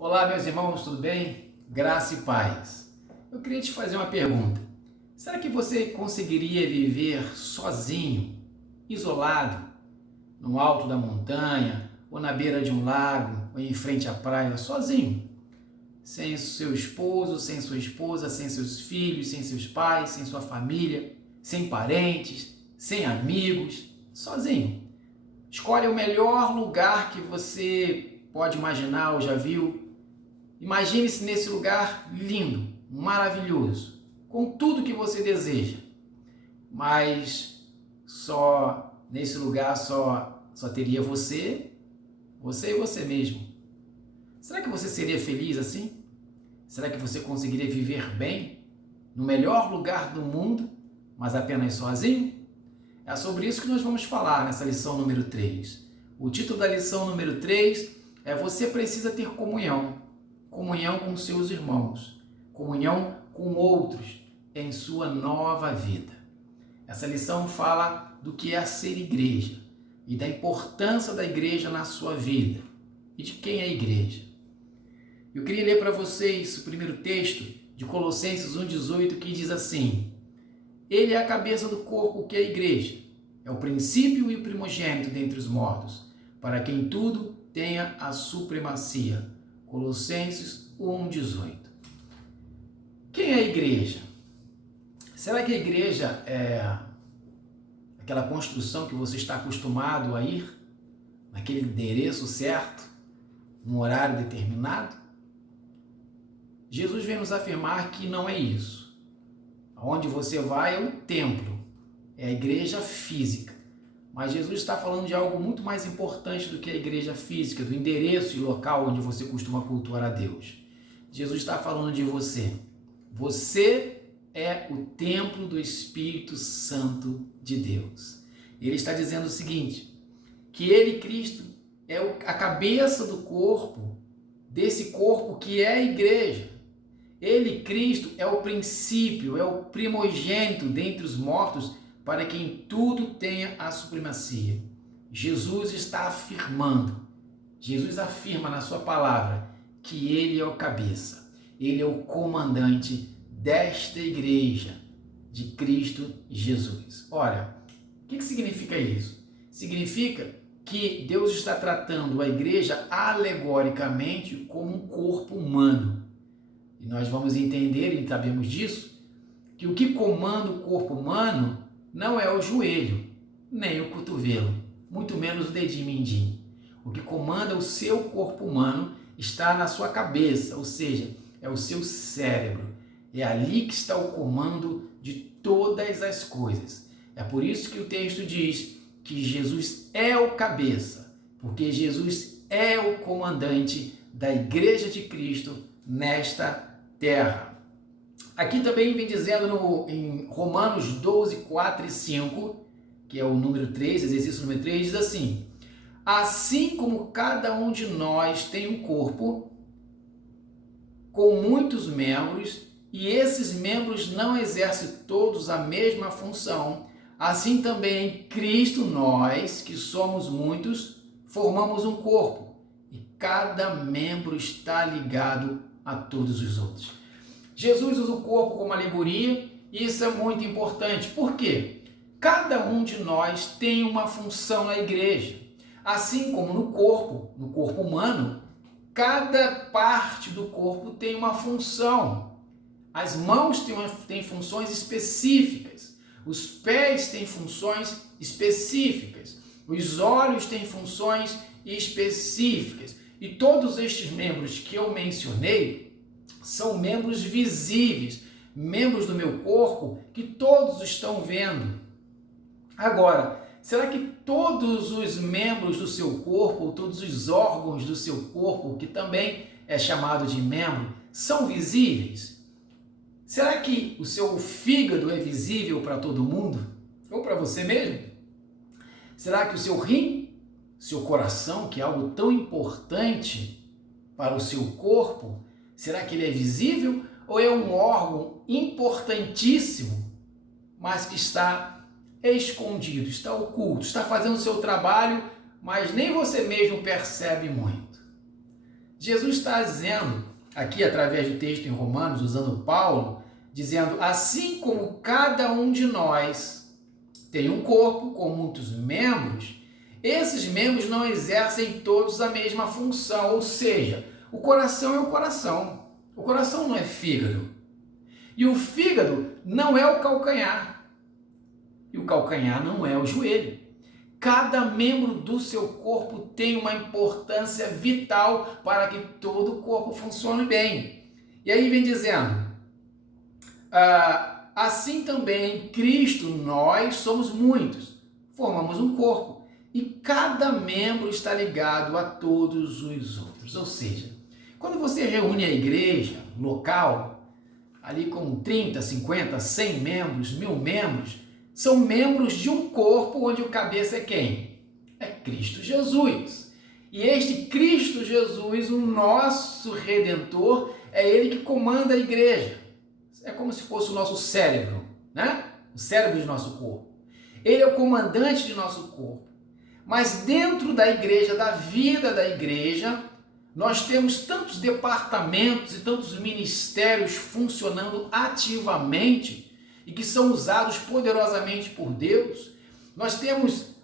Olá, meus irmãos, tudo bem? Graça e paz. Eu queria te fazer uma pergunta. Será que você conseguiria viver sozinho, isolado, no alto da montanha, ou na beira de um lago, ou em frente à praia, sozinho? Sem seu esposo, sem sua esposa, sem seus filhos, sem seus pais, sem sua família, sem parentes, sem amigos, sozinho. Escolha o melhor lugar que você pode imaginar ou já viu. Imagine-se nesse lugar lindo, maravilhoso, com tudo que você deseja, mas nesse lugar só teria você e você mesmo. Será que você seria feliz assim? Será que você conseguiria viver bem no melhor lugar do mundo, mas apenas sozinho? É sobre isso que nós vamos falar nessa lição número 3. O título da lição número 3 é Você precisa ter comunhão. Comunhão com seus irmãos, comunhão com outros em sua nova vida. Essa lição fala do que é ser igreja e da importância da igreja na sua vida e de quem é a igreja. Eu queria ler para vocês o primeiro texto de Colossenses 1,18 que diz assim: Ele é a cabeça do corpo que é a igreja, é o princípio e o primogênito dentre os mortos, para quem tudo tenha a supremacia. Colossenses 1,18. Quem é a igreja? Será que a igreja é aquela construção que você está acostumado a ir, naquele endereço certo, num horário determinado? Jesus vem nos afirmar que não é isso. Onde você vai é o templo, é a igreja física. Mas Jesus está falando de algo muito mais importante do que a igreja física, do endereço e local onde você costuma cultuar a Deus. Jesus está falando de você. Você é o templo do Espírito Santo de Deus. Ele está dizendo o seguinte, que Ele, Cristo, é a cabeça do corpo, desse corpo que é a igreja. Ele, Cristo, é o princípio, é o primogênito dentre os mortos, para que em tudo tenha a supremacia. Jesus está afirmando, Jesus afirma na sua palavra que Ele é o cabeça, Ele é o comandante desta igreja de Cristo Jesus. Ora, o que significa isso? Significa que Deus está tratando a igreja alegoricamente como um corpo humano. E nós vamos entender, e sabemos disso, que o que comanda o corpo humano não é o joelho, nem o cotovelo, muito menos o dedinho mindinho. O que comanda o seu corpo humano está na sua cabeça, ou seja, é o seu cérebro. É ali que está o comando de todas as coisas. É por isso que o texto diz que Jesus é o cabeça, porque Jesus é o comandante da Igreja de Cristo nesta terra. Aqui também vem dizendo em Romanos 12, 4 e 5, que é o número 3, exercício número 3, diz assim: Assim como cada um de nós tem um corpo com muitos membros, e esses membros não exercem todos a mesma função, assim também em Cristo nós, que somos muitos, formamos um corpo, e cada membro está ligado a todos os outros. Jesus usa o corpo como alegoria e isso é muito importante. Por quê? Cada um de nós tem uma função na igreja. Assim como no corpo humano, cada parte do corpo tem uma função. As mãos têm funções específicas, os pés têm funções específicas, os olhos têm funções específicas. E todos estes membros que eu mencionei são membros visíveis, membros do meu corpo que todos estão vendo. Agora, será que todos os membros do seu corpo, ou todos os órgãos do seu corpo, que também é chamado de membro, são visíveis? Será que o seu fígado é visível para todo mundo? Ou para você mesmo? Será que o seu rim, seu coração, que é algo tão importante para o seu corpo, será que ele é visível ou é um órgão importantíssimo, mas que está escondido, está oculto, está fazendo o seu trabalho, mas nem você mesmo percebe muito? Jesus está dizendo, aqui através do texto em Romanos, usando Paulo, dizendo, assim como cada um de nós tem um corpo com muitos membros, esses membros não exercem todos a mesma função, ou seja, o coração é o coração. O coração não é fígado. E o fígado não é o calcanhar. E o calcanhar não é o joelho. Cada membro do seu corpo tem uma importância vital para que todo o corpo funcione bem. E aí vem dizendo, assim também em Cristo nós somos muitos, formamos um corpo. E cada membro está ligado a todos os outros. Ou seja, quando você reúne a igreja local, ali com 30, 50, 100 membros, 1000 membros, são membros de um corpo onde o cabeça é quem? É Cristo Jesus. E este Cristo Jesus, o nosso Redentor, é Ele que comanda a igreja. É como se fosse o nosso cérebro, né? O cérebro de nosso corpo. Ele é o comandante de nosso corpo. Mas dentro da igreja, da vida da igreja, nós temos tantos departamentos e tantos ministérios funcionando ativamente e que são usados poderosamente por Deus. Nós temos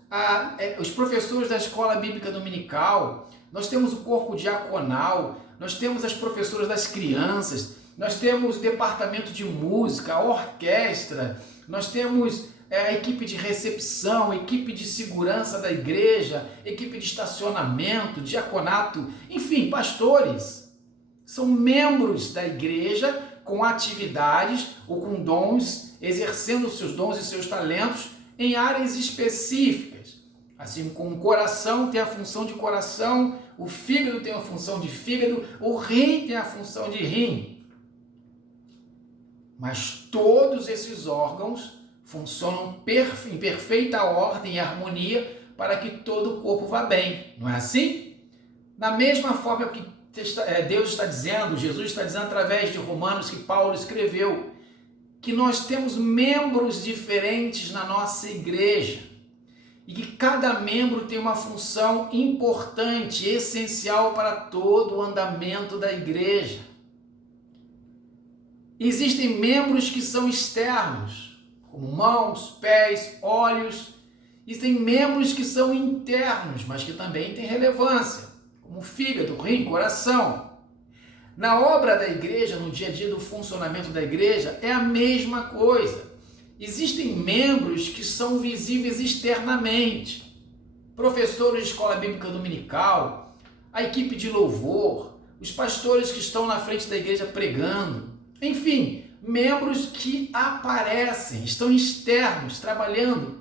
os professores da escola bíblica dominical, nós temos o corpo diaconal, nós temos as professoras das crianças, nós temos o departamento de música, a orquestra, nós temos a equipe de recepção, equipe de segurança da igreja, equipe de estacionamento, diaconato, enfim, pastores. São membros da igreja com atividades ou com dons, exercendo os seus dons e seus talentos em áreas específicas. Assim como o coração tem a função de coração, o fígado tem a função de fígado, o rim tem a função de rim. Mas todos esses órgãos funcionam em perfeita ordem e harmonia para que todo o corpo vá bem. Não é assim? Da mesma forma que Deus está dizendo, Jesus está dizendo através de Romanos que Paulo escreveu, que nós temos membros diferentes na nossa igreja e que cada membro tem uma função importante, essencial para todo o andamento da igreja. Existem membros que são externos, como mãos, pés, olhos. Existem membros que são internos, mas que também têm relevância, como fígado, rim, coração. Na obra da igreja, no dia a dia do funcionamento da igreja, é a mesma coisa. Existem membros que são visíveis externamente. Professores de escola bíblica dominical, a equipe de louvor, os pastores que estão na frente da igreja pregando, enfim, membros que aparecem, estão externos, trabalhando.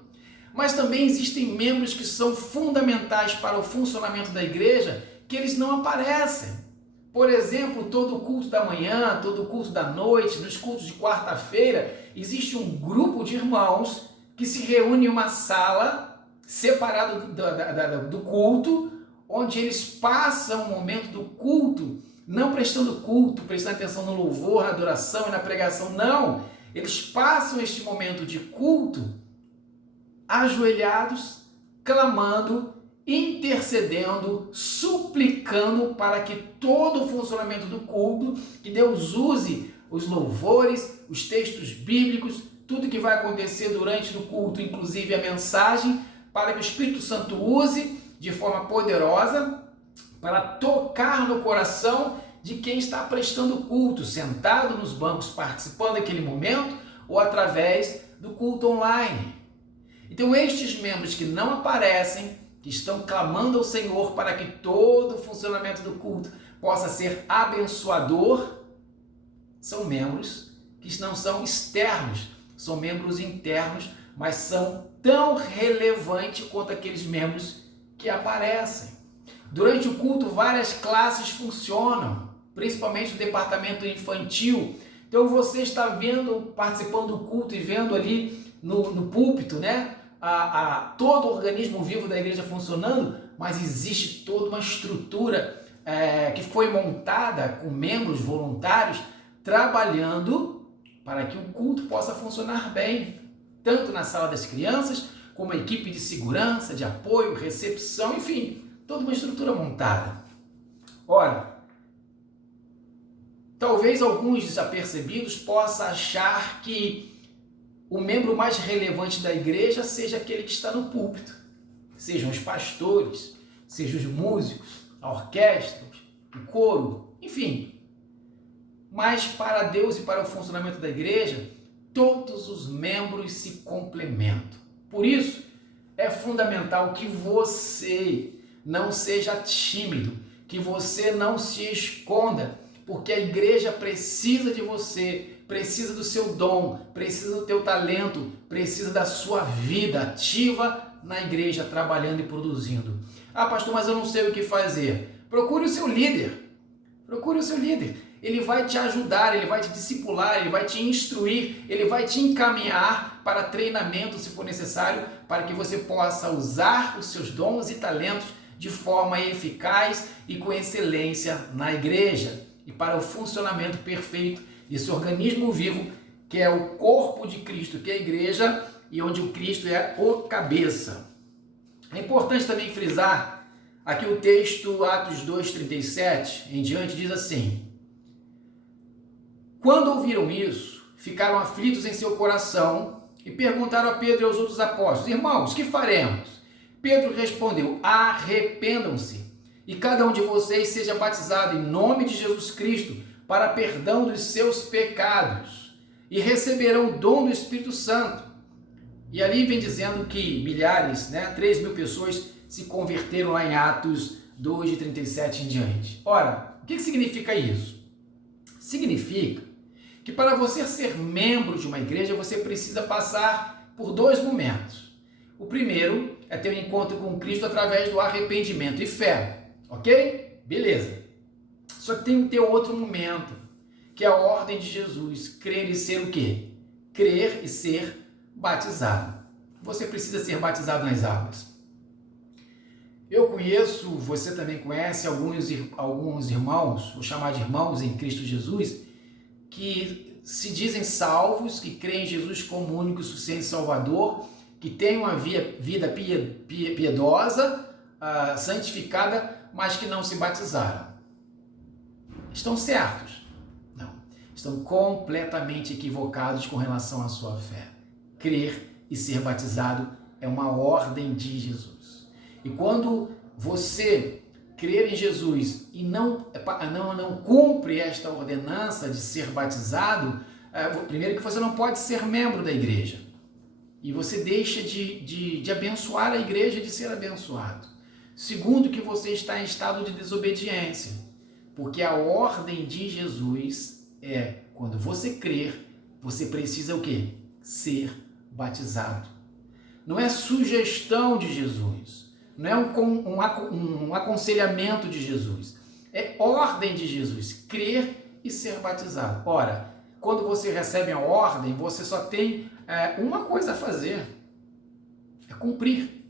Mas também existem membros que são fundamentais para o funcionamento da igreja, que eles não aparecem. Por exemplo, todo culto da manhã, todo culto da noite, nos cultos de quarta-feira, existe um grupo de irmãos que se reúne em uma sala separada do culto, onde eles passam o momento do culto, não prestando culto, prestando atenção no louvor, na adoração e na pregação, não. Eles passam este momento de culto ajoelhados, clamando, intercedendo, suplicando para que todo o funcionamento do culto, que Deus use os louvores, os textos bíblicos, tudo que vai acontecer durante o culto, inclusive a mensagem, para que o Espírito Santo use de forma poderosa para tocar no coração de quem está prestando culto, sentado nos bancos, participando daquele momento, ou através do culto online. Então, estes membros que não aparecem, que estão clamando ao Senhor para que todo o funcionamento do culto possa ser abençoador, são membros que não são externos, são membros internos, mas são tão relevantes quanto aqueles membros que aparecem. Durante o culto, várias classes funcionam, principalmente o departamento infantil. Então você está vendo, participando do culto e vendo ali no púlpito, né, todo o organismo vivo da igreja funcionando, mas existe toda uma estrutura que foi montada com membros voluntários trabalhando para que o culto possa funcionar bem, tanto na sala das crianças, como a equipe de segurança, de apoio, recepção, enfim, toda uma estrutura montada. Ora, talvez alguns desapercebidos possam achar que o membro mais relevante da igreja seja aquele que está no púlpito, sejam os pastores, sejam os músicos, a orquestra, o coro, enfim. Mas para Deus e para o funcionamento da igreja, todos os membros se complementam. Por isso, é fundamental que você não seja tímido, que você não se esconda, porque a igreja precisa de você, precisa do seu dom, precisa do teu talento, precisa da sua vida ativa na igreja, trabalhando e produzindo. Ah, pastor, mas eu não sei o que fazer. Procure o seu líder. Procure o seu líder. Ele vai te ajudar, ele vai te discipular, ele vai te instruir, ele vai te encaminhar para treinamento, se for necessário, para que você possa usar os seus dons e talentos de forma eficaz e com excelência na igreja e para o funcionamento perfeito desse organismo vivo que é o corpo de Cristo, que é a igreja, e onde o Cristo é o cabeça. É importante também frisar aqui o texto Atos 2:37 em diante, diz assim: quando ouviram isso, ficaram aflitos em seu coração e perguntaram a Pedro e aos outros apóstolos: irmãos, que faremos? Pedro respondeu: arrependam-se e cada um de vocês seja batizado em nome de Jesus Cristo para perdão dos seus pecados e receberão o dom do Espírito Santo. E ali vem dizendo que milhares, 3.000 pessoas se converteram lá em Atos 2:37 em diante. Ora, o que significa isso? Significa que para você ser membro de uma igreja, você precisa passar por dois momentos. O primeiro é ter um encontro com Cristo através do arrependimento e fé, ok? Beleza. Só que tem que ter outro momento, que é a ordem de Jesus, crer e ser o quê? Crer e ser batizado. Você precisa ser batizado nas águas. Eu conheço, você também conhece alguns irmãos, vou chamar de irmãos em Cristo Jesus, que se dizem salvos, que creem em Jesus como único e suficiente Salvador, que têm uma vida piedosa, santificada, mas que não se batizaram. Estão certos? Não. Estão completamente equivocados com relação à sua fé. Crer e ser batizado é uma ordem de Jesus. E quando você crer em Jesus e não cumpre esta ordenança de ser batizado, primeiro que você não pode ser membro da igreja. E você deixa de abençoar a igreja e de ser abençoado. Segundo, que você está em estado de desobediência. Porque a ordem de Jesus é, quando você crer, você precisa o quê? Ser batizado. Não é sugestão de Jesus. Não é um aconselhamento de Jesus. É ordem de Jesus. Crer e ser batizado. Ora, quando você recebe a ordem, você só tem uma coisa a fazer. É cumprir.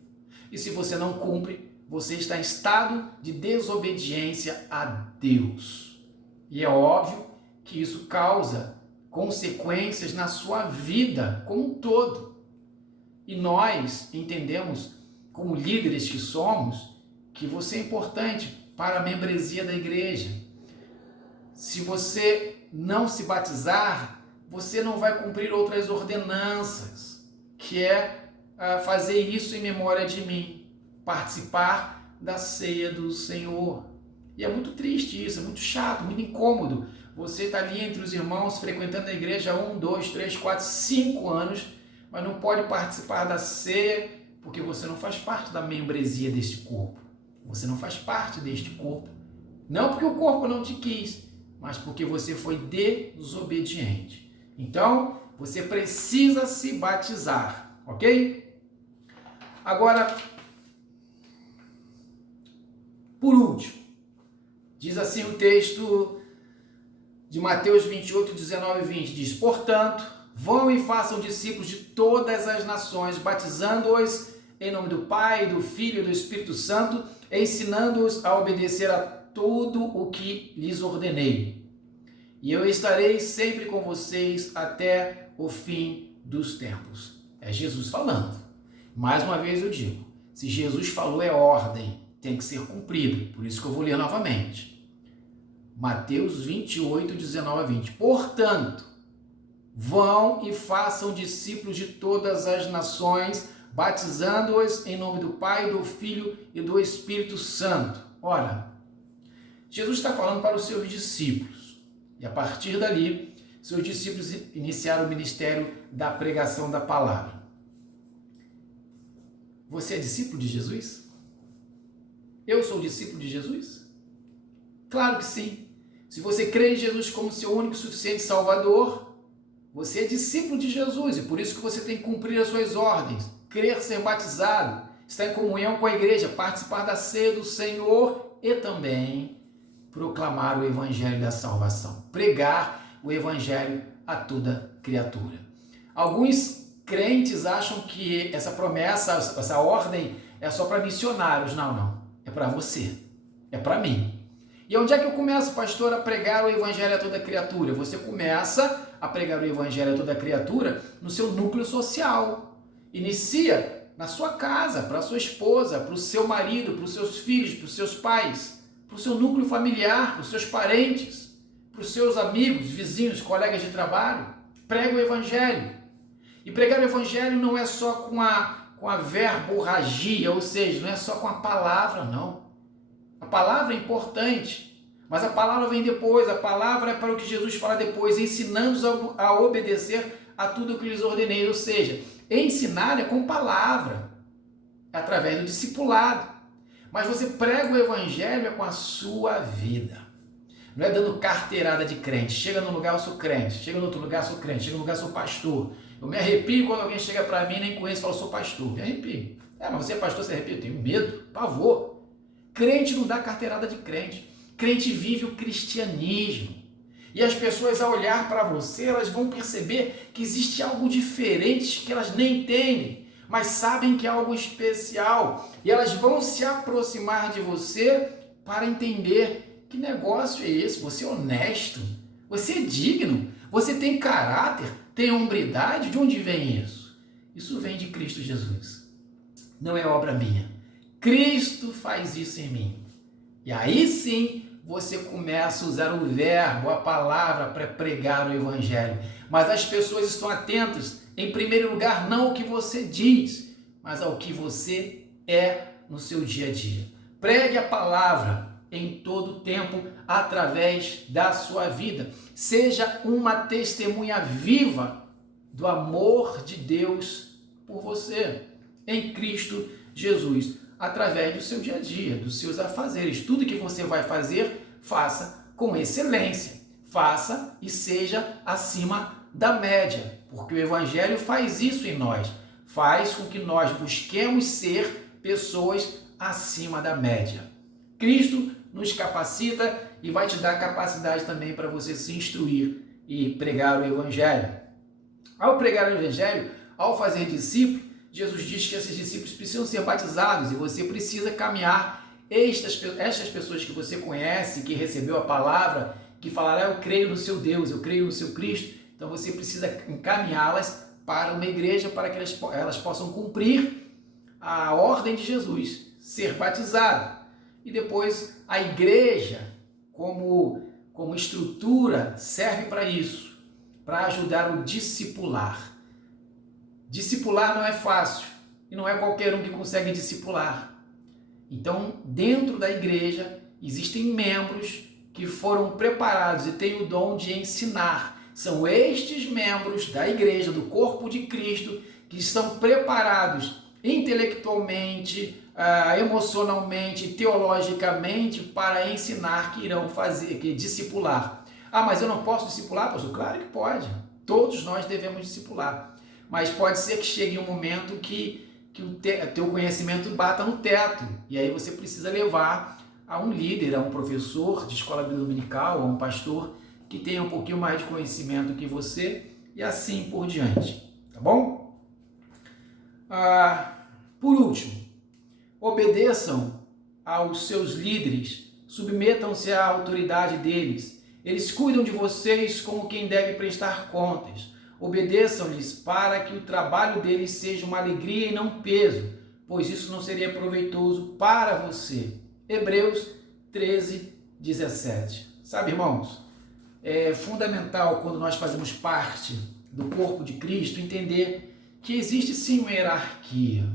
E se você não cumpre, você está em estado de desobediência a Deus. E é óbvio que isso causa consequências na sua vida como um todo. E nós entendemos, como líderes que somos, que você é importante para a membresia da igreja. Se você não se batizar, você não vai cumprir outras ordenanças, que é fazer isso em memória de mim, participar da ceia do Senhor. E é muito triste isso, é muito chato, muito incômodo. Você está ali entre os irmãos, frequentando a igreja há 1, 2, 3, 4, 5 anos, mas não pode participar da ceia, porque você não faz parte da membresia deste corpo. Você não faz parte deste corpo. Não porque o corpo não te quis, mas porque você foi desobediente. Então, você precisa se batizar, ok? Agora, por último, diz assim o texto de Mateus 28, 19 e 20, diz: portanto, vão e façam discípulos de todas as nações, batizando-os em nome do Pai, do Filho e do Espírito Santo, ensinando-os a obedecer a tudo o que lhes ordenei. E eu estarei sempre com vocês até o fim dos tempos. É Jesus falando. Mais uma vez eu digo, se Jesus falou é ordem, tem que ser cumprido. Por isso que eu vou ler novamente. Mateus 28, 19 a 20. Portanto, vão e façam discípulos de todas as nações, batizando-os em nome do Pai, do Filho e do Espírito Santo. Ora, Jesus está falando para os seus discípulos. E a partir dali, seus discípulos iniciaram o ministério da pregação da palavra. Você é discípulo de Jesus? Eu sou discípulo de Jesus? Claro que sim. Se você crê em Jesus como seu único e suficiente Salvador, você é discípulo de Jesus e por isso que você tem que cumprir as suas ordens, crer, ser batizado, estar em comunhão com a igreja, participar da ceia do Senhor e também proclamar o evangelho da salvação, pregar o evangelho a toda criatura. Alguns crentes acham que essa promessa, essa ordem é só para missionários. Não. É para você, é para mim. E onde é que eu começo, pastor, a pregar o evangelho a toda criatura? Você começa a pregar o evangelho a toda criatura no seu núcleo social. Inicia na sua casa, para a sua esposa, para o seu marido, para os seus filhos, para os seus pais, para o seu núcleo familiar, para os seus parentes, para os seus amigos, vizinhos, colegas de trabalho. Prega o evangelho. E pregar o evangelho não é só com a verborragia, ou seja, não é só com a palavra, não. A palavra é importante, mas a palavra vem depois, a palavra é para o que Jesus fala depois, ensinando-os a obedecer a tudo o que lhes ordenei, ou seja, ensinar é com palavra, através do discipulado, mas você prega o evangelho é com a sua vida, não é dando carteirada de crente, chega num lugar eu sou crente, chega no outro lugar eu sou crente, chega no lugar eu sou pastor, eu me arrepio quando alguém chega para mim, nem conheço, fala, sou pastor, me arrepio, mas você é pastor, você arrepia? Eu tenho medo, pavor. Crente não dá carteirada de crente. Crente vive o cristianismo. E as pessoas, ao olhar para você, elas vão perceber que existe algo diferente que elas nem entendem, mas sabem que é algo especial. E elas vão se aproximar de você para entender que negócio é esse. Você é honesto, você é digno, você tem caráter, tem hombridade. De onde vem isso? Isso vem de Cristo Jesus. Não é obra minha. Cristo faz isso em mim. E aí sim, você começa a usar o verbo, a palavra para pregar o evangelho. Mas as pessoas estão atentas, em primeiro lugar, não ao que você diz, mas ao que você é no seu dia a dia. Pregue a palavra em todo o tempo, através da sua vida. Seja uma testemunha viva do amor de Deus por você, em Cristo Jesus. Através do seu dia a dia, dos seus afazeres. Tudo que você vai fazer, faça com excelência. Faça e seja acima da média, porque o evangelho faz isso em nós. Faz com que nós busquemos ser pessoas acima da média. Cristo nos capacita e vai te dar capacidade também para você se instruir e pregar o evangelho. Ao pregar o evangelho, ao fazer discípulo, Jesus diz que esses discípulos precisam ser batizados e você precisa caminhar estas pessoas que você conhece, que recebeu a palavra, que falaram, eu creio no seu Deus, eu creio no seu Cristo. Então você precisa encaminhá-las para uma igreja para que elas possam cumprir a ordem de Jesus, ser batizado. E depois a igreja, como estrutura, serve para isso, para ajudar o discipular. Discipular não é fácil e não é qualquer um que consegue discipular. Então, dentro da igreja, existem membros que foram preparados e têm o dom de ensinar. São estes membros da igreja, do corpo de Cristo, que estão preparados intelectualmente, emocionalmente, teologicamente para ensinar, que irão fazer, que discipular. Mas eu não posso discipular, pastor? Claro que pode. Todos nós devemos discipular. Mas pode ser que chegue um momento que o teu conhecimento bata no teto. E aí você precisa levar a um líder, a um professor de escola dominical, a um pastor que tenha um pouquinho mais de conhecimento que você e assim por diante. Tá bom? Por último, obedeçam aos seus líderes, submetam-se à autoridade deles. Eles cuidam de vocês como quem deve prestar contas. Obedeçam-lhes para que o trabalho deles seja uma alegria e não peso, pois isso não seria proveitoso para você. Hebreus 13, 17. Sabe, irmãos, é fundamental quando nós fazemos parte do corpo de Cristo entender que existe sim uma hierarquia.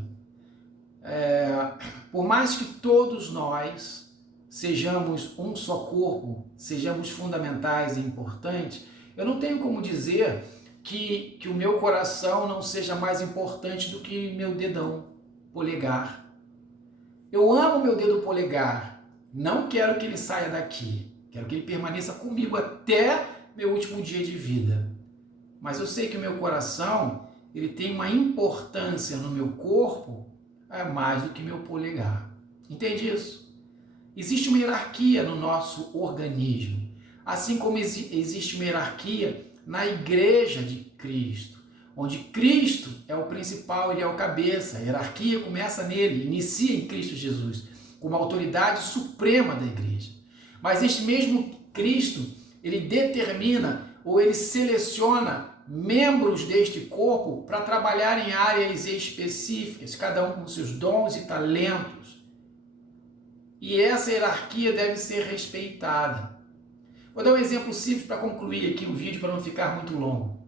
Por mais que todos nós sejamos um só corpo, sejamos fundamentais e importantes, eu não tenho como dizer que o meu coração não seja mais importante do que meu dedão polegar. Eu amo meu dedo polegar, não quero que ele saia daqui, quero que ele permaneça comigo até meu último dia de vida. Mas eu sei que o meu coração, ele tem uma importância no meu corpo mais do que meu polegar. Entende isso? Existe uma hierarquia no nosso organismo, assim como existe uma hierarquia na igreja de Cristo, onde Cristo é o principal, ele é o cabeça. A hierarquia começa nele, inicia em Cristo Jesus, como a autoridade suprema da igreja. Mas este mesmo Cristo, ele determina ou ele seleciona membros deste corpo para trabalhar em áreas específicas, cada um com seus dons e talentos. E essa hierarquia deve ser respeitada. Vou dar um exemplo simples para concluir aqui o vídeo, para não ficar muito longo.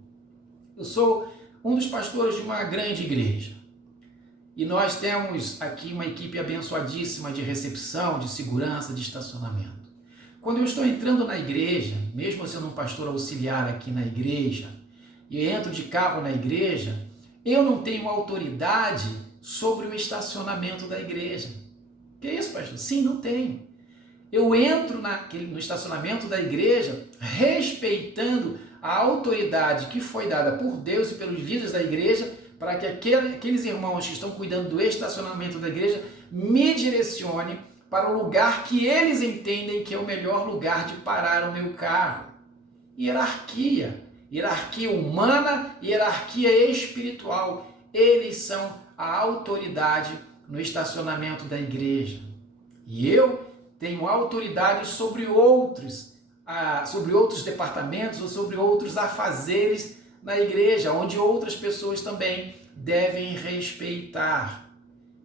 Eu sou um dos pastores de uma grande igreja. E nós temos aqui uma equipe abençoadíssima de recepção, de segurança, de estacionamento. Quando eu estou entrando na igreja, mesmo sendo um pastor auxiliar aqui na igreja, e entro de carro na igreja, eu não tenho autoridade sobre o estacionamento da igreja. Que é isso, pastor? Sim, não tenho. Eu entro no estacionamento da igreja respeitando a autoridade que foi dada por Deus e pelos líderes da igreja para que aqueles irmãos que estão cuidando do estacionamento da igreja me direcione para o lugar que eles entendem que é o melhor lugar de parar o meu carro. Hierarquia. Hierarquia humana e hierarquia espiritual. Eles são a autoridade no estacionamento da igreja. E eu tenho autoridade sobre outros departamentos ou sobre outros afazeres na igreja, onde outras pessoas também devem respeitar.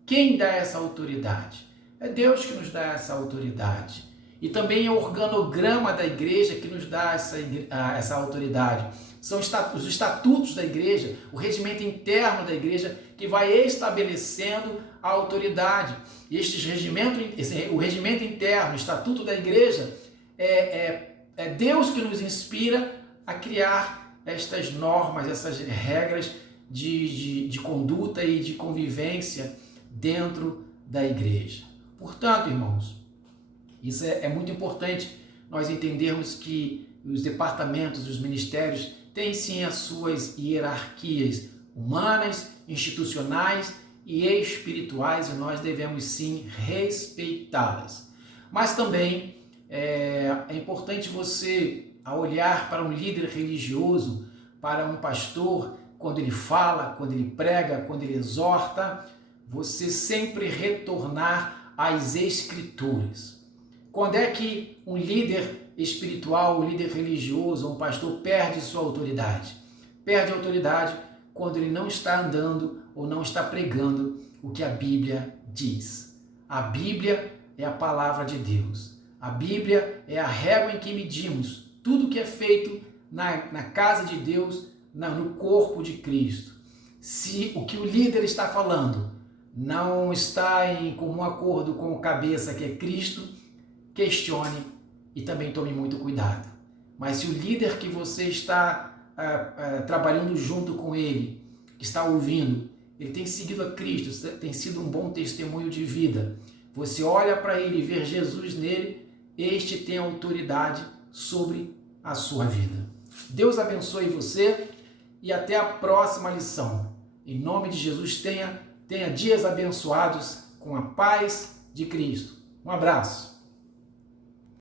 Quem dá essa autoridade? É Deus que nos dá essa autoridade. E também é o organograma da igreja que nos dá essa autoridade. São os estatutos da igreja, o regimento interno da igreja que vai estabelecendo a autoridade. E o regimento interno, o estatuto da igreja, é Deus que nos inspira a criar estas normas, essas regras de conduta e de convivência dentro da igreja. Portanto, irmãos, isso é muito importante nós entendermos que os departamentos, os ministérios têm sim as suas hierarquias humanas, institucionais e espirituais, e nós devemos sim respeitá-las. Mas também é importante você, ao olhar para um líder religioso, para um pastor, quando ele fala, quando ele prega, quando ele exorta, você sempre retornar às Escrituras. Quando é que um líder espiritual, um líder religioso, um pastor perde sua autoridade? Perde a autoridade quando ele não está andando ou não está pregando o que a Bíblia diz. A Bíblia é a palavra de Deus. A Bíblia é a régua em que medimos tudo que é feito na casa de Deus, no corpo de Cristo. Se o que o líder está falando não está em comum acordo com o cabeça, que é Cristo, questione e também tome muito cuidado. Mas se o líder que você está trabalhando junto com ele, que está ouvindo, ele tem seguido a Cristo, tem sido um bom testemunho de vida, você olha para ele e vê Jesus nele, este tem autoridade sobre a sua vida. Deus abençoe você e até a próxima lição. Em nome de Jesus, tenha dias abençoados com a paz de Cristo. Um abraço.